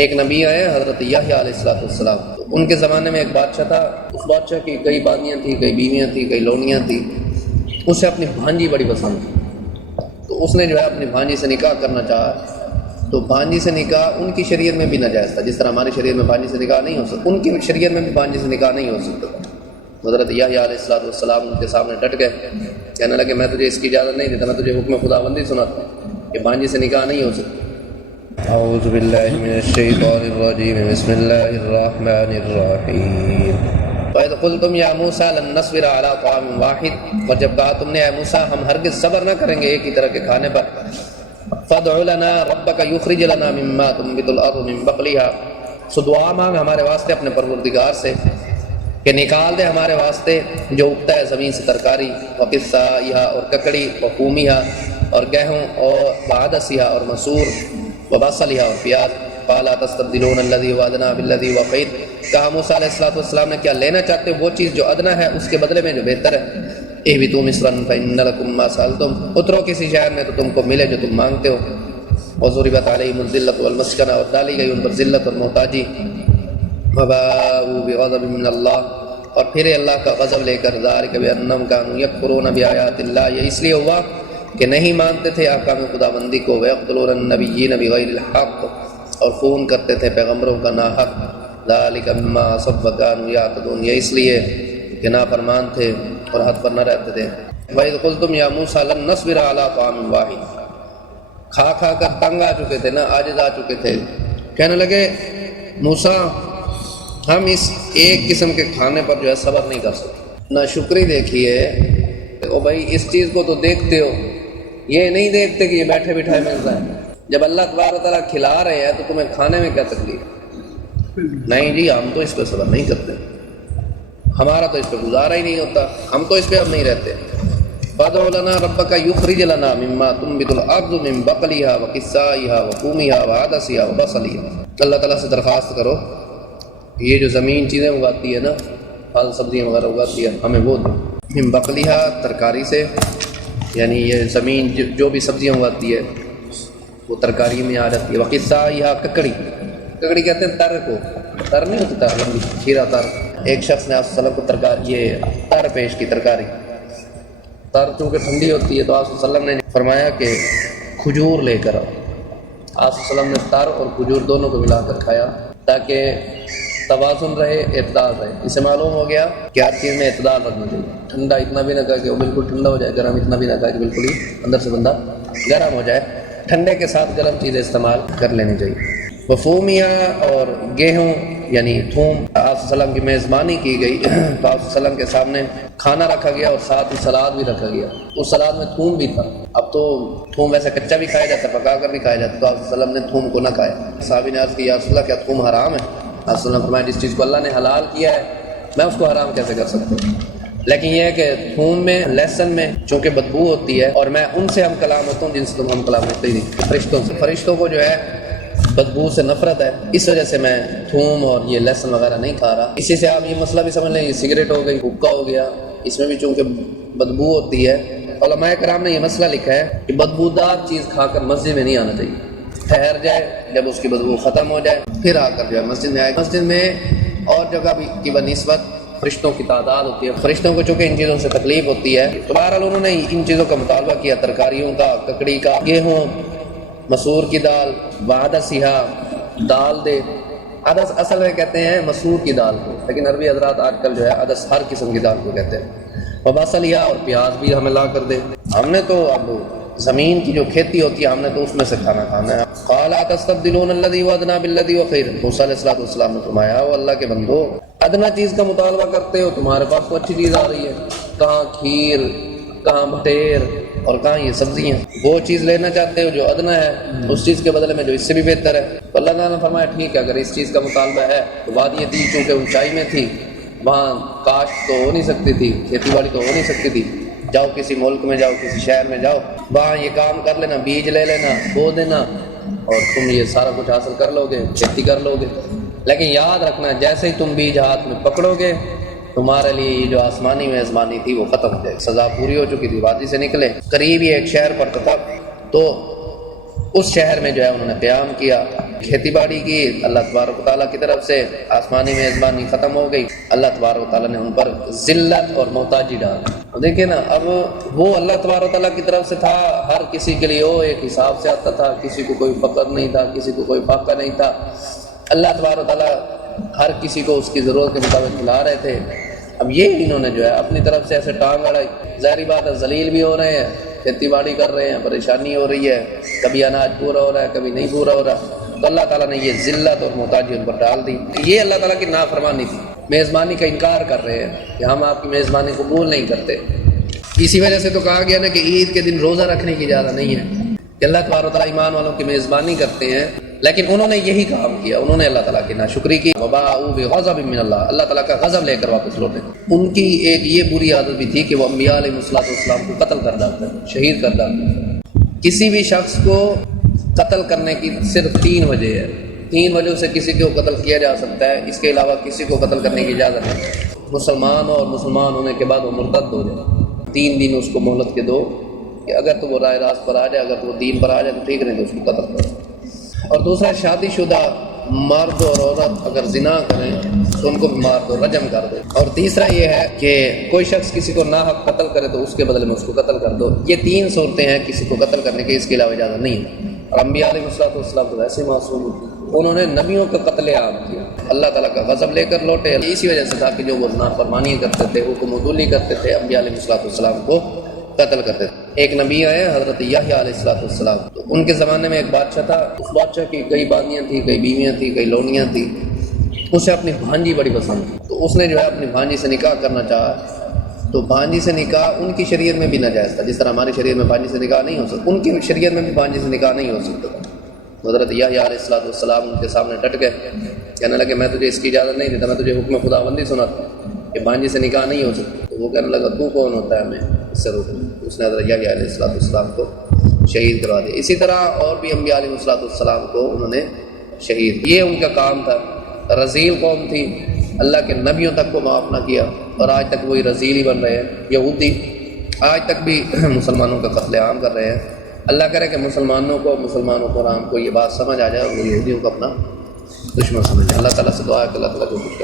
ایک نبی آئے حضرت یحییٰ علیہ السلام، ان کے زمانے میں ایک بادشاہ تھا، اس بادشاہ کی کئی بانیاں تھیں، کئی بیویاں تھیں، کئی لونیاں تھیں، اسے اپنی بھانجی بڑی پسند تھی، تو اس نے جو ہے اپنی بھانجی سے نکاح کرنا چاہا، تو بھانجی سے نکاح ان کی شریعت میں بھی ناجائز تھا، جس طرح ہماری شریعت میں بھانجی سے نکاح نہیں ہو سکتا، ان کی شریعت میں بھی بھانجی سے نکاح نہیں ہو سکتا۔ حضرت یحییٰ علیہ السلام ان کے سامنے ڈٹ گئے، کہنے لگے میں تجھے اس کی اجازت نہیں دیتا، میں تجھے حکم خداوندی سناتا ہوں کہ بھانجی سے نکاح نہیں ہو سکتا۔ اعوذ باللہ من الشیطان الرجیم، بسم اللہ الرحمن الرحیم۔ وَإِذْ قُلْتُمْ يَا مُوسَىٰ لَن نَّصْبِرَ عَلَىٰ طَعَامٍ وَاحِدٍ، اور جب کہا تم نے اے موسیٰ ہم ہرگز صبر نہ کریں گے ایک ہی طرح کے کھانے پر، فَادْعُ لَنَا رَبَّكَ يُخْرِجْ لَنَا مِمَّا تُنبِتُ الْأَرْضُ مِن بَقْلِهَا، سو دعا مانگ ہمارے واسطے اپنے پروردگار سے کہ نکال دے ہمارے واسطے جو اگتا ہے زمین سے ترکاری، وَقِثَّائِهَا اور ککڑی، وَقُومِهَا اور گیہوں، اور وَعَدَسِهَا اور مسور، وَبَصَلِهَا اور پیاز۔ قَالَ أَتَسْتَبْدِلُونَ الَّذِي هُوَ أَدْنَىٰ بِالَّذِي هُوَ خَيْرٌ، کہا موسیٰ علیہ السلام نے کیا لینا چاہتے ہو وہ چیز جو ادنا ہے اس کے بدلے میں جو بہتر ہے؟ اهْبِطُوا مِصْرًا فَإِنَّ لَكُم مَّا سَأَلْتُمْ، اترو کسی شہر میں تو تم کو ملے جو تم مانگتے ہو۔ وَضُرِبَتْ عَلَيْهِمُ الذِّلَّةُ وَالْمَسْكَنَةُ، اور ڈالی گئی ان پر ذلت اور محتاجی۔ وَبَاءُوا بِغَضَبٍ مِّنَ اللَّهِ، اور پھرے اللہ کا غضب لے کر، ذَلِكَ بِأَنَّهُمْ كَانُوا يَكْفُرُونَ بِآيَاتِ اللَّهِ، یہ اس لیے ہوا کہ نہیں مانتے تھے احکام خداوندی کو، وَيَقْتُلُونَ النَّبِيِّينَ بِغَيْرِ الْحَقِّ، اور خون کرتے تھے پیغمبروں کا ناحق، ذَلِكَ مِمَّا عَصَوا وَكَانُوا يَعْتَدُونَ، یہ اس لیے کہ نافرمان تھے اور حد پر نہ رہتے تھے۔ وَإِذْ قُلْتُمْ يَا مُوسَىٰ لَن نَّصْبِرَ عَلَىٰ طَعَامٍ وَاحِدٍ، کھا کھا کر تنگ آ چکے تھے نا، عاجز آ چکے تھے، کہنے لگے موسیٰ ہم اس ایک قسم کے کھانے پر جو ہے صبر نہیں کر سکتے۔ نہ شکری دیکھیے، او بھائی اس چیز کو تو دیکھتے ہو، یہ نہیں دیکھتے کہ یہ بیٹھے بٹھائے ملتا ہے، جب اللہ تبارک و تعالیٰ کھلا رہے ہیں تو تمہیں کھانے میں کیا تکلیف؟ نہیں جی ہم تو اس پہ صبر نہیں کرتے، ہمارا تو اس پہ گزارا ہی نہیں ہوتا، ہم تو اس پہ اب نہیں رہتے۔ فَادْعُ لَنَا رَبَّكَ يُخْرِجْ لَنَا مِمَّا تُنبِتُ الْأَرْضُ مِن بَقْلِهَا وَقِثَّائِهَا وَقُومِهَا وَعَدَسِهَا وَبَصَلِهَا، اللہ تعالیٰ سے درخواست کرو یہ جو زمین چیزیں اگاتی ہے نا، پھل سبزیاں وغیرہ اگاتی ہے، ہمیں وہ دو۔ من بقلیہا ترکاری سے، یعنی یہ زمین جو بھی سبزیاں اگاتی ہے وہ ترکاری میں آ جاتی ہے۔ وقصائہا ککڑی، ککڑی کہتے ہیں تر کو، تر نہیں ہوتی تر لمبی کھیرا تر، ایک شخص نے آپ صلی اللہ علیہ وسلم کو ترکاری یہ تر پیش کی، ترکاری تر چونکہ ٹھنڈی ہوتی ہے تو آپ صلی اللہ علیہ وسلم نے فرمایا کہ کھجور لے کر آؤ، آپ صلی اللہ علیہ وسلم نے تر اور کھجور دونوں کو ملا کر کھایا تاکہ توازن رہے، اعتدال رہے۔ اس سے معلوم ہو گیا کہ ہر چیز میں اعتدال رکھنا چاہیے، ٹھنڈا اتنا بھی نہ کہا کہ وہ بالکل ٹھنڈا ہو جائے، گرم اتنا بھی نہ کہا کہ بالکل ہی اندر سے بندہ گرم ہو جائے، ٹھنڈے کے ساتھ گرم چیزیں استعمال کر لینی چاہیے۔ وفومیا اور گیہوں یعنی تھوم، آپ صلی اللہ علیہ وسلم کی میزبانی کی گئی تو آپ صلی اللہ علیہ وسلم کے سامنے کھانا رکھا گیا اور ساتھ ہی سلاد بھی رکھا گیا، اس سلاد میں تھوم بھی تھا۔ اب تو تھوم ویسے کچا بھی کھایا جاتا ہے، پکا کر بھی کھایا جاتا ہے، تو آپ صلی اللہ علیہ وسلم نے تھوم کو نہ کھایا۔ صحابی نے عرض کی یا رسول اللہ کیا تھوم حرام ہے؟ آپ صلی اللہ علیہ وسلم نے فرمایا جس چیز کو اللہ نے حلال کیا ہے میں اس کو حرام کیسے کر سکتا ہوں؟ لیکن یہ ہے کہ تھوم میں، لہسن میں چونکہ بدبو ہوتی ہے، اور میں ان سے ہم کلام ہوتا ہوں جن سے تم ہم کلام ہوتے ہی نہیں، فرشتوں سے، فرشتوں کو جو ہے بدبو سے نفرت ہے، اس وجہ سے میں تھوم اور یہ لہسن وغیرہ نہیں کھا رہا۔ اسی سے آپ یہ مسئلہ بھی سمجھ لیں، یہ سگریٹ ہو گئی، حقہ ہو گیا، اس میں بھی چونکہ بدبو ہوتی ہے، علماء کرام نے یہ مسئلہ لکھا ہے کہ بدبودار چیز کھا کر مسجد میں نہیں آنا چاہیے، ٹھہر جائے جب اس کی بدبو ختم ہو جائے پھر آ کر جو ہے مسجد میں آئے۔ مسجد میں اور جگہ بھی کی بنسبت فرشتوں کی تعداد ہوتی ہے، فرشتوں کو چونکہ ان چیزوں سے تکلیف ہوتی ہے تو بہرحال انہوں نے ان چیزوں کا مطالبہ کیا، ترکاریوں کا، ککڑی کا، گیہوں، مسور کی دال، وعدسیہا دال دے، عدس اصل میں کہتے ہیں مسور کی دال کو، لیکن عربی حضرات آج کل جو ہے عدس ہر قسم کی دال کو کہتے ہیں، وبصلیہا اور پیاز بھی ہمیں لا کر دے، ہم نے تو اب زمین کی جو کھیتی ہوتی ہے ہم نے تو اس میں سے کھانا ہے۔ قال اتستبدلون الذی هو ادنی بالذی هو خیر، موسیٰ علیہ السلام نے فرمایا وہ اللہ کے بندو ادنا چیز کا مطالبہ کرتے ہو، تمہارے پاس تو اچھی چیز آ رہی ہے، کہاں کھیر، کہاں بھٹیر اور کہاں یہ سبزیاں، وہ چیز لینا چاہتے ہو جو ادنا ہے اس چیز کے بدلے میں جو اس سے بھی بہتر ہے۔ تو اللہ تعالیٰ نے فرمایا ٹھیک ہے اگر اس چیز کا مطالبہ ہے تو وادی دی چونکہ اونچائی میں تھی، وہاں کاشت تو ہو نہیں سکتی تھی، کھیتی باڑی تو ہو نہیں سکتی تھی، جاؤ کسی ملک میں جاؤ، کسی شہر میں جاؤ، وہاں یہ کام کر لینا، بیج لے لینا، بو دینا اور تم یہ سارا کچھ حاصل کر لو گے، کھیتی کر لو گے۔ لیکن یاد رکھنا جیسے ہی تم بیج ہاتھ میں پکڑو گے تمہارے لیے یہ جو آسمانی میزبانی تھی وہ ختم ہو جائے، سزا پوری ہو چکی تھی، وادی سے نکلے قریب ہی ایک شہر پڑتا تھا، تو اس شہر میں جو ہے انہوں نے قیام کیا کھیتی باڑی کی، اللہ تبارک و تعالیٰ کی طرف سے آسمانی میزبانی ختم ہو گئی، اللہ تبارک و تعالیٰ نے ان پر ذلت اور محتاجی ڈال۔ دیکھیں نا، اب وہ اللہ تبارک و تعالیٰ کی طرف سے تھا، ہر کسی کے لیے وہ ایک حساب سے آتا تھا، کسی کو کوئی فقر نہیں تھا، کسی کو کوئی فاقہ نہیں تھا، اللہ تبارک و تعالیٰ ہر کسی کو اس کی ضرورت کے مطابق کھلا رہے تھے۔ اب یہ انہوں نے جو ہے اپنی طرف سے ایسے ٹانگ اڑائی، ظاہری بات ہے ذلیل بھی ہو رہے ہیں، کھیتی باڑی کر رہے ہیں، پریشانی ہو رہی ہے، کبھی اناج پورا ہو رہا ہے، کبھی نہیں پورا ہو رہا، تو اللہ تعالیٰ نے یہ ذلت اور محتاجی ان پر ڈال دی۔ یہ اللہ تعالیٰ کی نافرمانی تھی، میزبانی کا انکار کر رہے ہیں کہ ہم آپ کی میزبانی قبول نہیں کرتے۔ اسی وجہ سے تو کہا گیا نا کہ عید کے دن روزہ رکھنے کی اجازت نہیں ہے، کہ اللہ تبارک و تعالیٰ ایمان والوں کی میزبانی کرتے ہیں، لیکن انہوں نے یہی کام کیا، انہوں نے اللہ تعالیٰ کی ناشکری کی، وباءوا بغضب من اللہ تعالیٰ کا غضب لے کر واپس لوٹے۔ ان کی ایک یہ بری عادت بھی تھی کہ وہ انبیاء علیہ السلام کو قتل کر ڈالتے ہیں، شہید کر ڈالتے ہیں۔ کسی بھی شخص کو قتل کرنے کی صرف 3 وجہ ہے، 3 وجہوں سے کسی کو قتل کیا جا سکتا ہے، اس کے علاوہ کسی کو قتل کرنے کی اجازت نہیں۔ مسلمان ہو اور مسلمان ہونے کے بعد وہ مرتد ہو جائے، 3 دن اس کو مہلت کے دو کہ اگر تو وہ رائے راست پر آ جائے، اگر تو وہ دین پر آ جائے تو ٹھیک، نہیں تو اس کو قتل کرو۔ اور دوسرا، شادی شدہ مرد اور عورت اگر زنا کریں تو ان کو بھی مار دو، رجم کر دو۔ اور تیسرا یہ ہے کہ کوئی شخص کسی کو ناحق قتل کرے تو اس کے بدلے میں اس کو قتل کر دو۔ یہ 3 صورتیں ہیں کسی کو قتل کرنے کی، اس کے علاوہ اجازت نہیں ہے۔ اور انبیاء علیہ السلام تو ویسے معصوم ہوتے، انہوں نے نبیوں کا قتل عام کیا، اللہ تعالیٰ کا غضب لے کر لوٹے۔ اسی وجہ سے تھا کہ جو وہ نافرمانی کرتے تھے، حکم عدولی کرتے تھے، انبیاء علیہ السلام کو قتل کرتے تھے۔ ایک نبی آئے حضرت یحییٰ علیہ السلام، تو ان کے زمانے میں ایک بادشاہ تھا، اس بادشاہ کی کئی بانیاں تھیں، کئی بیویاں تھیں، کئی لونیاں تھیں۔ اسے اپنی بھانجی بڑی پسند تھی، تو اس نے جو ہے اپنی بھانجی سے نکاح کرنا چاہا، تو بھانجی سے نکاح ان کی شریعت میں بھی ناجائز تھا، جس طرح ہماری شریعت میں بھانجی سے نکاح نہیں ہو سکتا، ان کی شریعت میں بھی بھانجی سے نکاح نہیں ہو سکتا تھا۔ حضرت یحییٰ علیہ السلام ان کے سامنے ڈٹ گئے، کہنے لگے میں تجھے اس کی اجازت نہیں دیتا، میں تجھے حکم خداوندی سناتا ہوں کہ بھانجی سے نکاح نہیں ہو سکتا۔ تو وہ کہنے لگا تو کون ہوتا ہے ہمیں اس سے روکنے؟ اس نے حضرت یحییٰ علیہ السلام کو شہید کروا دیا۔ اسی طرح اور بھی انبیاء علیہ السلام کو انہوں نے شہید، یہ ان کا کام تھا۔ رذیل قوم تھی، اللہ کے نبیوں تک کو معاف نہ کیا، اور آج تک وہی رذیل ہی بن رہے ہیں۔ یہودی آج تک بھی مسلمانوں کا قتل عام کر رہے ہیں۔ اللہ کرے کہ مسلمانوں کو عام کو یہ بات سمجھ آ جائے اور وہ یہودیوں کو اپنا دشمن سمجھے۔ اللہ تعالیٰ سے دعا ہے کہ اللہ تعالیٰ کو کچھ